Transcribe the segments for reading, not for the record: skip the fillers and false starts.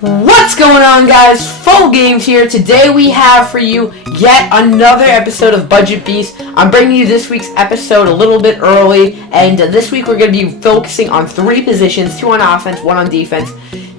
What's going on, guys? Full Games here. Today we have for you yet another episode of Budget Beast. I'm bringing you this week's episode a little bit early, and this week we're going to be focusing on 3 positions, 2 on offense, 1 on defense.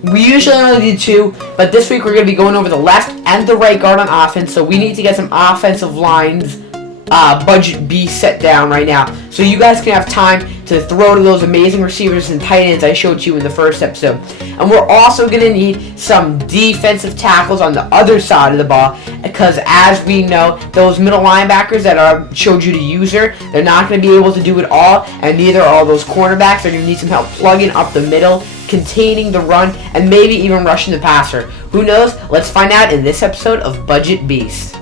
We usually only do 2, but this week we're going to be going over the left and the right guard on offense, so we need to get some offensive lines Budget Beast set down right now, so you guys can have time to throw to those amazing receivers and tight ends I showed you in the first episode. And we're also going to need some defensive tackles on the other side of the ball, because as we know, those middle linebackers that I showed you to user, they're not going to be able to do it all, and neither are all those cornerbacks. They're going to need some help plugging up the middle, containing the run, and maybe even rushing the passer. Who knows? Let's find out in this episode of Budget Beast.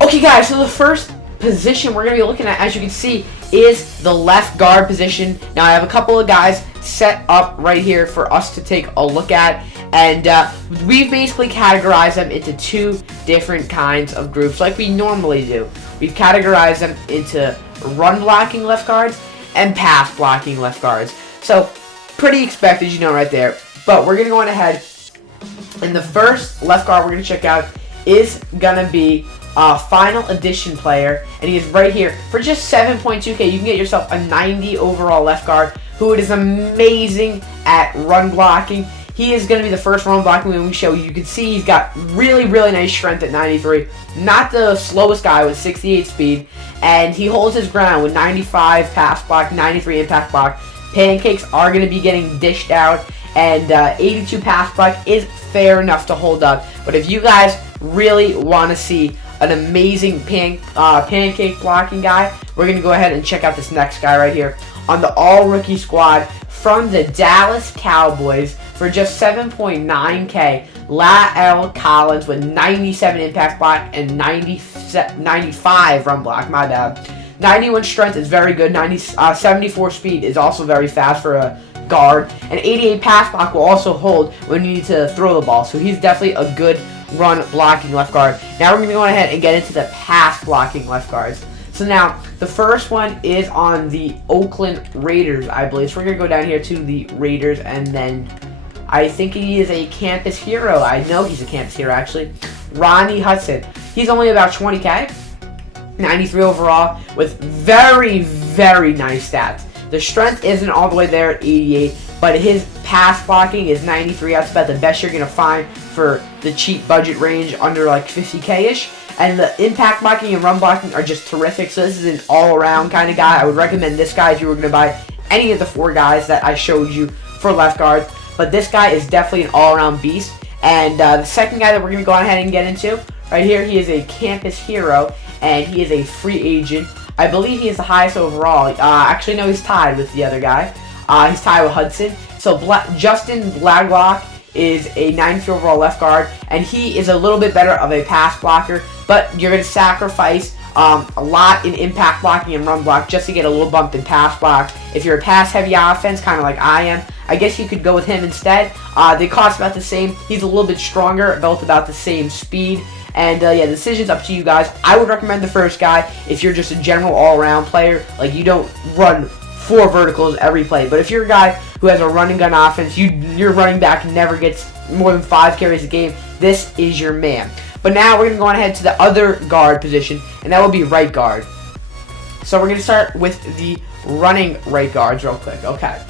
Okay, guys, so the first position we're going to be looking at, as you can see, is the left guard position. Now I have a couple of guys set up right here for us to take a look at, and we've basically categorized them into 2 different kinds of groups like we normally do. We've categorized them into run blocking left guards and pass blocking left guards. So pretty expected, you know, right there. But we're going to go on ahead, and the first left guard we're going to check out is going to be Final Edition player, and he is right here for just 7.2k. You can get yourself a 90 overall left guard who is amazing at run blocking. He is going to be the first run blocking when we show you. You can see he's got really nice strength at 93. Not the slowest guy with 68 speed, and he holds his ground with 95 pass block, 93 impact block. Pancakes are going to be getting dished out, and 82 pass block is fair enough to hold up. But if you guys really want to see an amazing pancake blocking guy, we're going to go ahead and check out this next guy right here on the all-rookie squad from the Dallas Cowboys for just 7.9k. La'el Collins with 97 impact block and 95 run block, my bad. 91 strength is very good. 74 speed is also very fast for a guard, and 88 pass block will also hold when you need to throw the ball, so he's definitely a good run blocking left guard. Now we're going to go ahead and get into the pass blocking left guards. So now the first one is on the Oakland Raiders, I believe. So we're going to go down here to the Raiders, and then I think he is a campus hero. I know he's a campus hero, actually. Ronnie Hudson. He's only about 20k, 93 overall, with very nice stats. The strength isn't all the way there at 88, but his pass blocking is 93. That's about the best you're going to find for the cheap budget range under like 50k-ish. And the impact blocking and run blocking are just terrific. So this is an all-around kind of guy. I would recommend this guy if you were going to buy any of the 4 guys that I showed you for left guard. But this guy is definitely an all-around beast. And the second guy that we're going to go ahead and get into, right here, he is a campus hero, and he is a free agent. I believe he is the highest overall. Actually, no, he's tied with the other guy. He's tied with Hudson. So Justin Blacklock is a 93 overall left guard, and he is a little bit better of a pass blocker, but you're going to sacrifice a lot in impact blocking and run block just to get a little bump in pass block. If you're a pass-heavy offense, kind of like I am, I guess you could go with him instead. They cost about the same. He's a little bit stronger, both about the same speed. And yeah, the decision's up to you guys. I would recommend the first guy if you're just a general all-around player. Like, you don't run 4 verticals every play. But if you're a guy who has a running gun offense, your running back never gets more than 5 carries a game, this is your man. But now we're going to go on ahead to the other guard position, and that will be right guard. So we're going to start with the running right guards real quick. Okay.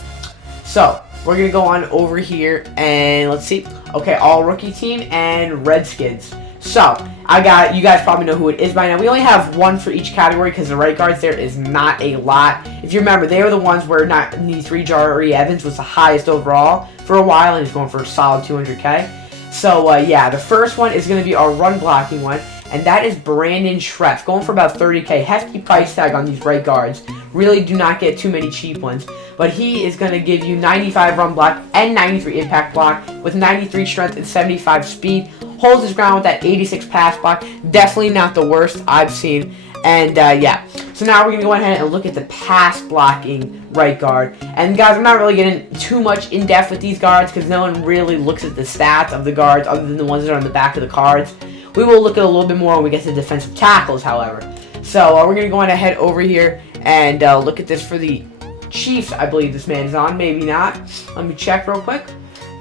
So we're going to go on over here, and let's see. Okay, all rookie team and Redskins. So, you guys probably know who it is by now. We only have 1 for each category because the right guards there is not a lot. If you remember, they were the ones where 93 Jari Evans was the highest overall for a while, and he's going for a solid 200k. So, yeah, the first one is going to be our run blocking one, and that is Brandon Schreff, going for about 30k. Hefty price tag on these right guards. Really do not get too many cheap ones. But he is going to give you 95 run block and 93 impact block with 93 strength and 75 speed. Holds his ground with that 86 pass block. Definitely not the worst I've seen. And yeah, so now we're going to go ahead and look at the pass blocking right guard. And guys, I'm not really getting too much in depth with these guards because no one really looks at the stats of the guards other than the ones that are on the back of the cards. We will look at a little bit more when we get to defensive tackles, however. So we're going to go on ahead over here and look at this for the Chiefs. I believe this man is on, maybe not. Let me check real quick.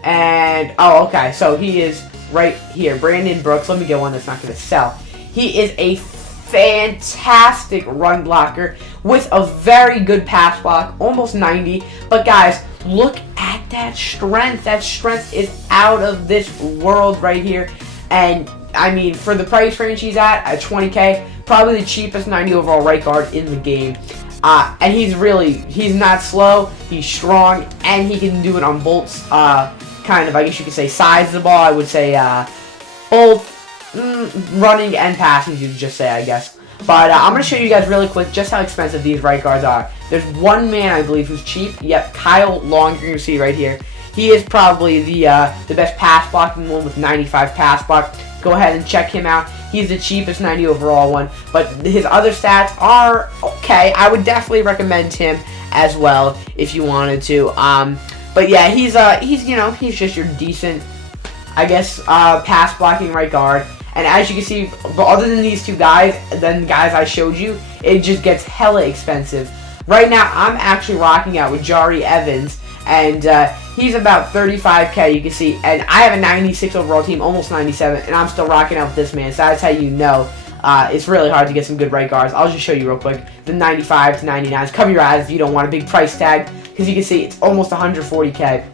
And, oh, okay, so he is right here. Brandon Brooks. Let me get one that's not going to sell. He is a fantastic run blocker with a very good pass block, almost 90. But, guys, look at that strength. That strength is out of this world right here. And, I mean, for the price range he's at 20K, probably the cheapest 90 overall right guard in the game. And he's not slow, he's strong, and he can do it on both, kind of, I guess you could say, sides of the ball. I would say, both running and passing, you could just say, I guess. But I'm going to show you guys really quick just how expensive these right guards are. There's one man, I believe, who's cheap. Yep, Kyle Long, you're going to see right here. He is probably the best pass blocking one with 95 pass block. Go ahead and check him out. He's the cheapest 90 overall one, but his other stats are okay. I would definitely recommend him as well if you wanted to. But yeah, he's just your decent, I guess, pass blocking right guard. And as you can see, other than these two guys, then the guys I showed you, it just gets hella expensive. Right now, I'm actually rocking out with Jahri Evans, and he's about 35K, you can see, and I have a 96 overall team, almost 97, and I'm still rocking out with this man, so that's how you know it's really hard to get some good right guards. I'll just show you real quick, the 95 to 99s. Cover your eyes if you don't want a big price tag, because you can see it's almost 140K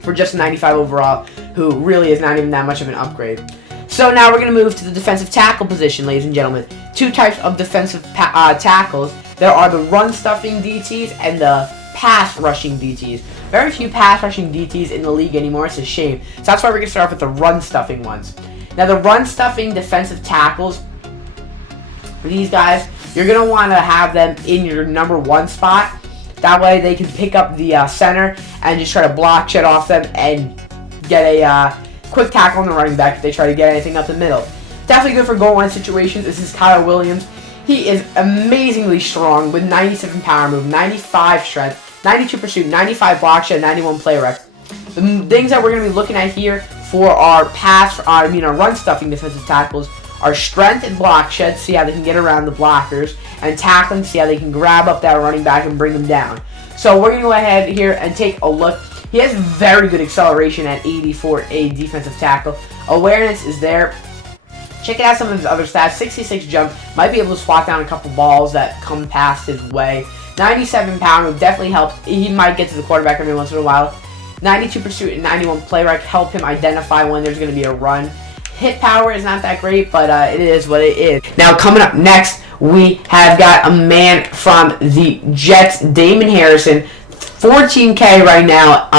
for just a 95 overall, who really is not even that much of an upgrade. So now we're going to move to the defensive tackle position, ladies and gentlemen. Two types of defensive tackles. There are the run-stuffing DTs and the pass-rushing DTs. Very few pass-rushing DTs in the league anymore. It's a shame. So that's why we're going to start off with the run-stuffing ones. Now, the run-stuffing defensive tackles, these guys, you're going to want to have them in your number one spot. That way they can pick up the center and just try to block shit off them and get a quick tackle on the running back if they try to get anything up the middle. Definitely good for goal line situations. This is Kyle Williams. He is amazingly strong with 97 power move, 95 strength, 92 pursuit, 95 block shed, 91 play rec. The things that we're going to be looking at here for our run stuffing defensive tackles are strength and block shed, see how they can get around the blockers, and tackling, see how they can grab up that running back and bring them down. So we're going to go ahead here and take a look. He has very good acceleration at 80 for a defensive tackle. Awareness is there. Check out some of his other stats. 66 jump. Might be able to swat down a couple balls that come past his way. 97 power move definitely helps. He might get to the quarterback every once in a while. 92 pursuit and 91 play rec help him identify when there's going to be a run. Hit power is not that great, but it is what it is. Now, coming up next, we have got a man from the Jets, Damon Harrison. 14K right now,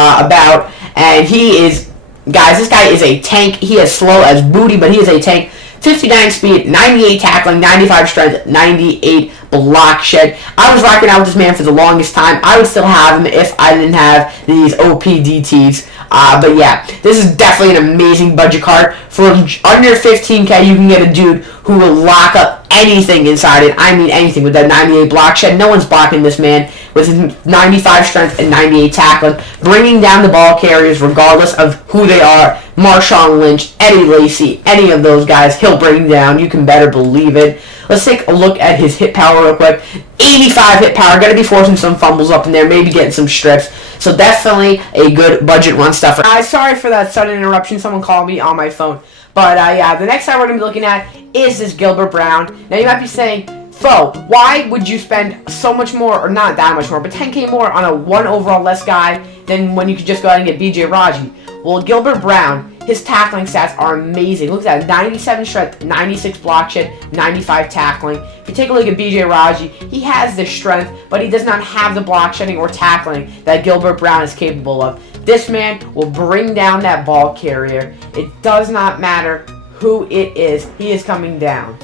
and he is, guys, this guy is a tank. He is slow as booty, but he is a tank. 59 speed, 98 tackling, 95 strength, 98 block shed. I was rocking out with this man for the longest time. I would still have him if I didn't have these OP DTs. But yeah, this is definitely an amazing budget card. For under 15K, you can get a dude who will lock up anything inside it. I mean anything with that 98 block shed. No one's blocking this man with his 95 strength and 98 tackling, bringing down the ball carriers regardless of who they are. Marshawn Lynch, Eddie Lacy, any of those guys, he'll bring down. You can better believe it. Let's take a look at his hit power real quick. 85 hit power. Going to be forcing some fumbles up in there, maybe getting some strips. So definitely a good budget run stuffer. Sorry for that sudden interruption. Someone called me on my phone. But yeah, the next guy we're going to be looking at is this Gilbert Brown. Now you might be saying, Fo, why would you spend so much more, or not that much more, but 10K more on a one overall less guy than when you could just go ahead and get BJ Raji? Well, Gilbert Brown, his tackling stats are amazing. Look at that, 97 strength, 96 block shed, 95 tackling. If you take a look at BJ Raji, he has the strength, but he does not have the block shedding or tackling that Gilbert Brown is capable of. This man will bring down that ball carrier. It does not matter who it is, he is coming down.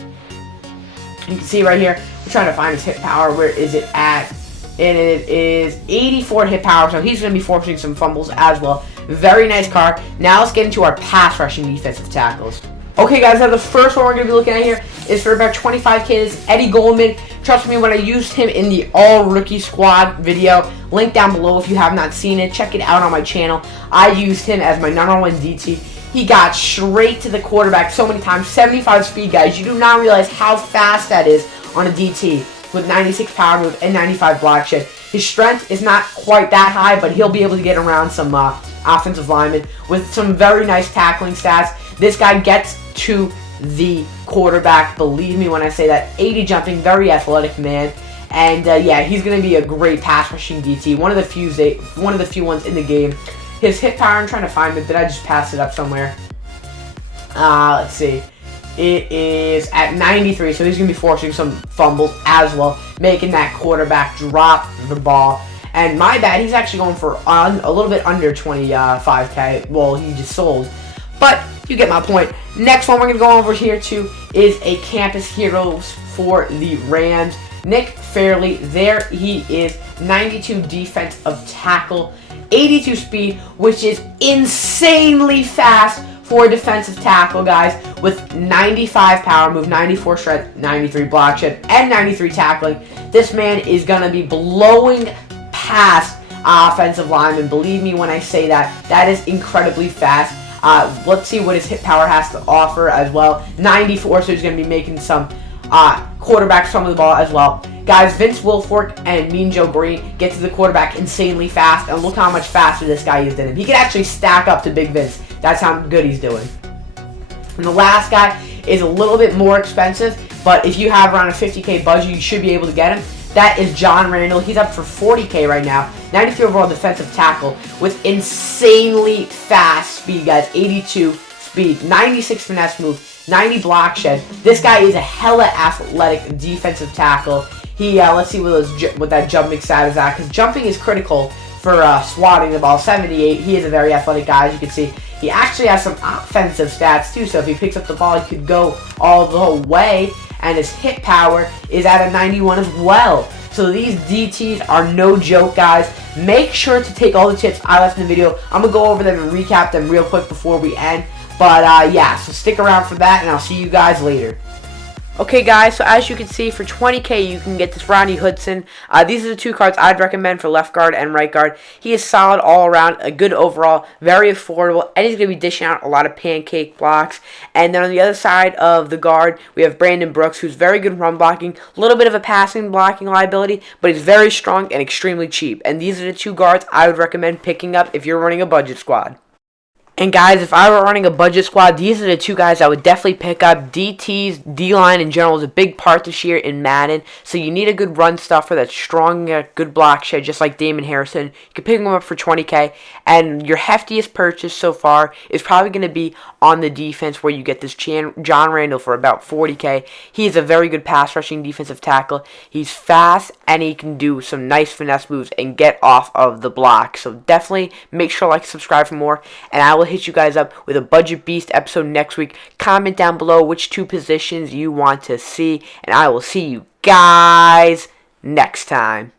You can see right here, we're trying to find his hit power. Where is it at? And it is 84 hit power, so he's going to be forcing some fumbles as well. Very nice card. Now let's get into our pass rushing defensive tackles. Okay, guys, now the first one we're going to be looking at here is for about 25K. This is Eddie Goldman. Trust me, when I used him in the all-rookie squad video, link down below if you have not seen it. Check it out on my channel. I used him as my #1 DT. He got straight to the quarterback so many times. 75 speed, guys. You do not realize how fast that is on a DT with 96 power move and 95 block shed. His strength is not quite that high, but he'll be able to get around some offensive lineman with some very nice tackling stats. This guy gets to the quarterback, believe me when I say that. 80 jumping, very athletic man. And yeah, he's going to be a great pass rushing DT. One of the few ones in the game. His hit power, I'm trying to find it. Did I just pass it up somewhere? Let's see. It is at 93, so he's going to be forcing some fumbles as well, making that quarterback drop the ball. And my bad, he's actually going for a little bit under 25K. Well, he just sold. But you get my point. Next one we're going to go over here to is a Campus Heroes for the Rams. Nick Fairley, there he is, 92 defensive tackle, 82 speed, which is insanely fast for a defensive tackle, guys, with 95 power move, 94 strength, 93 block shed, and 93 tackling. This man is going to be blowing past offensive linemen. Believe me when I say that. That is incredibly fast. Let's see what his hit power has to offer as well. 94, so he's going to be making some quarterbacks from the ball as well. Guys, Vince Wilfork and Mean Joe Green get to the quarterback insanely fast, and look how much faster this guy is than him. He can actually stack up to Big Vince. That's how good he's doing. And the last guy is a little bit more expensive, but if you have around a 50K budget, you should be able to get him. That is John Randall. He's up for 40K right now. 93 overall defensive tackle with insanely fast speed, guys. 82 speed, 96 finesse move, 90 block shed. This guy is a hella athletic defensive tackle. He, let's see what that jumping stat is at, because jumping is critical for swatting the ball. 78. He is a very athletic guy, as you can see. He actually has some offensive stats too, so if he picks up the ball, he could go all the way, and his hit power is at a 91 as well. So these DTs are no joke, guys. Make sure to take all the tips I left in the video. I'm going to go over them and recap them real quick before we end. But yeah, so stick around for that, and I'll see you guys later. Okay, guys, so as you can see, for 20K, you can get this Ronnie Hudson. These are the two cards I'd recommend for left guard and right guard. He is solid all around, a good overall, very affordable, and he's going to be dishing out a lot of pancake blocks. And then on the other side of the guard, we have Brandon Brooks, who's very good run blocking, a little bit of a passing blocking liability, but he's very strong and extremely cheap. And these are the two guards I would recommend picking up if you're running a budget squad. And guys, if I were running a budget squad, these are the two guys I would definitely pick up. DTs, D-line in general is a big part this year in Madden. So you need a good run stuffer that's strong, good block shed, just like Damon Harrison. You can pick him up for 20K. And your heftiest purchase so far is probably going to be on the defense, where you get this John Randall for about 40K. He is a very good pass rushing defensive tackle. He's fast, and he can do some nice finesse moves and get off of the block. So definitely make sure to like and subscribe for more. And I will hit you guys up with a Budget Beast episode next week. Comment down below which two positions you want to see, and I will see you guys next time.